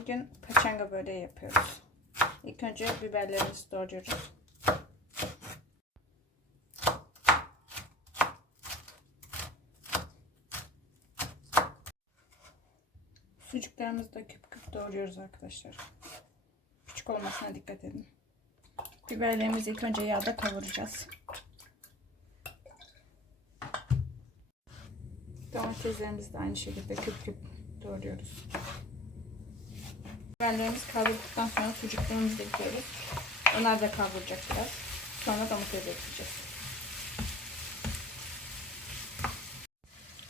Bugün paçanga böreği yapıyoruz. İlk önce biberlerimizi doğruyoruz. Sucuklarımızı da küp küp doğruyoruz arkadaşlar. Küçük olmasına dikkat edin. Biberlerimizi ilk önce yağda kavuracağız. Domateslerimizi de aynı şekilde küp küp doğruyoruz. Biberlerimiz kavrulduktan sonra sucuklarımızı ekliyoruz. Onlar da kavrulacak biraz. Sonra domates ekleyeceğiz.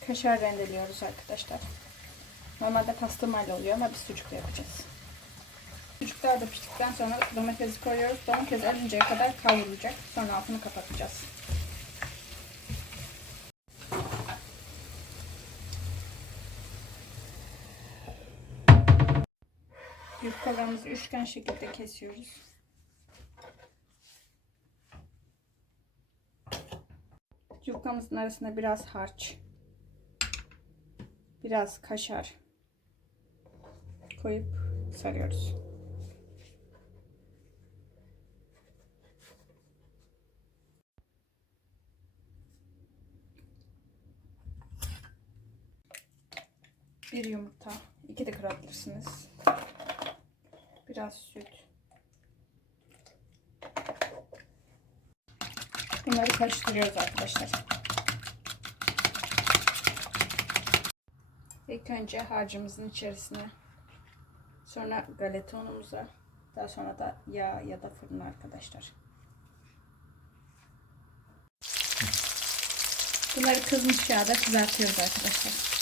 Kaşar rendeliyoruz arkadaşlar. Normalde pastırmayla oluyor ama biz sucukla yapacağız. Sucuklar da piştikten sonra domatesi koyuyoruz. Domates erinceye kadar kavrulacak. Sonra altını kapatacağız. Yufkalarımızı üçgen şekilde kesiyoruz. Yufkamızın arasına biraz harç, biraz kaşar koyup sarıyoruz. Bir yumurta, 2 de kırabilirsiniz. Biraz süt. Bunları karıştırıyoruz arkadaşlar. İlk önce harcımızın içerisine, sonra galeta unumuza, daha sonra da yağ ya da fırın arkadaşlar. Bunları kızmış yağda kızartıyoruz arkadaşlar.